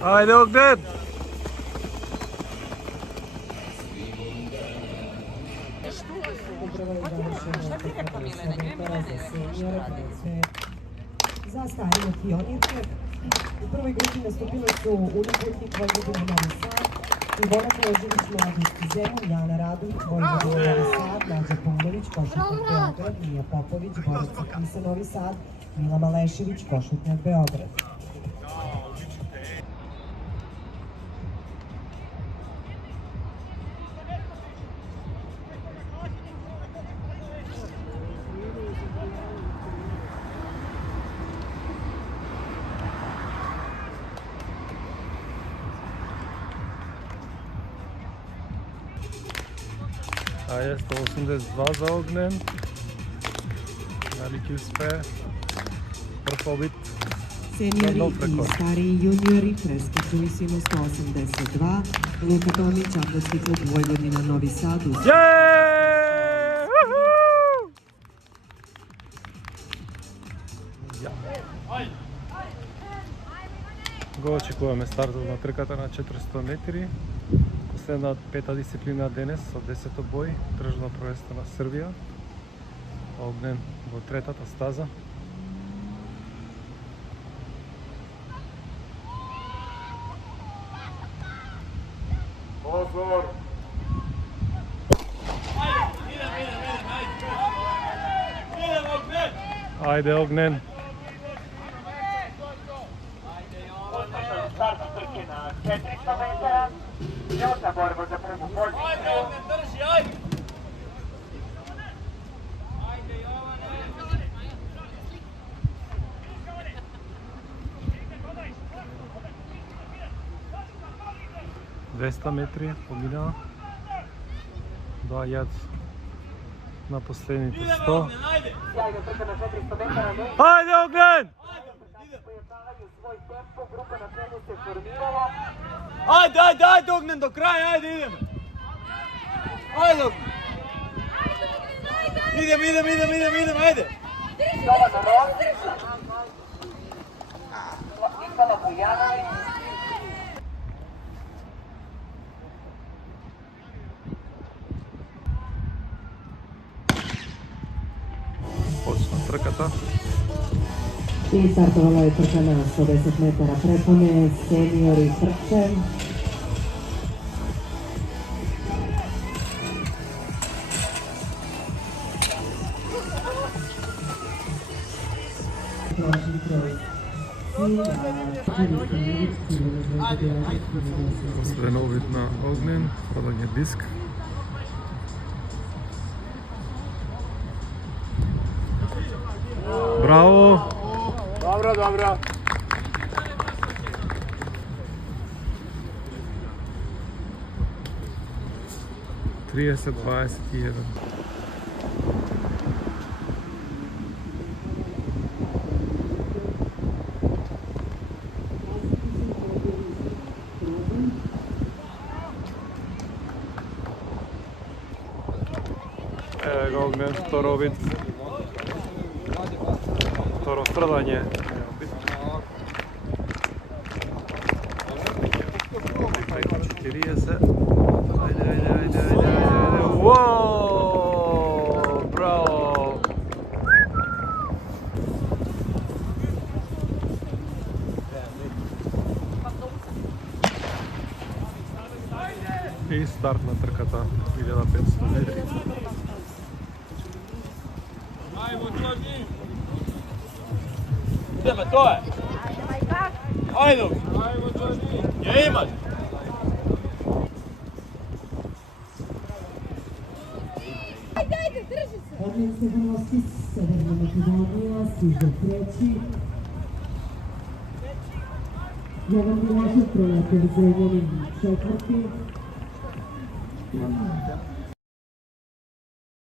Ајде, Огнен! За старije pionirke, u prvoj grupi nastupile su Uniputnik Vojvodina Novi Sad, Ivona Knežević Mlađinski Zemun, Jana Radović Vojvodina Novi Sad, Nađa Paunović Košutnjak Beograd, Mija Popović Borica Klisa Novi Sad, Mila Malešević Košutnjak Beograd. Ајде, 182 за Огнен. Дали ќе успее? Прв обид. Сениори и стари јуниори прескачу висину 182. Лука Томиć, Atletski klub Vojvodina Novi Sad. Го очекуваме стартот на трката на 400 метри. Последна пета дисциплина денес од 10-то бој, државно првенство на Србија. Огнен во третата стаза. Позор! Ајде, Огнен! Старт трке на 400 метара. Јота борба за прву позиција. Ајде, Огнен, држи, ајде! Ајде, Јоване! 200 метри поминаа. Доаѓаат на последните 100. Sjajna trka na 400 metara. Ајде, Огнен! Појавljavaju svoj tempo, grupa na čemu se formirala. Ајде, ајде, ајде, Огнен, до крај, ајде, идеме! Ајде, Огнен! Идем, ајде! Jovana Rosić, Nikola Bujanović. Почна трката. I startovala je trka na 110 metara prepone, seniori trče. Последен обид на Огнен, падање диск. Браво! Dobro. 30-21. Еве го Огнен, второ обид. Второ страдање. 40. Ајде. Воу! Браво! И старт на трката 1500 метри. Ideme, to je! Ajde! Je imaš! Odmah Stefanovski, Severna Makedonija, stiže treći. Jovan Milošev, Prejatelj Zrenjanin, četvrti.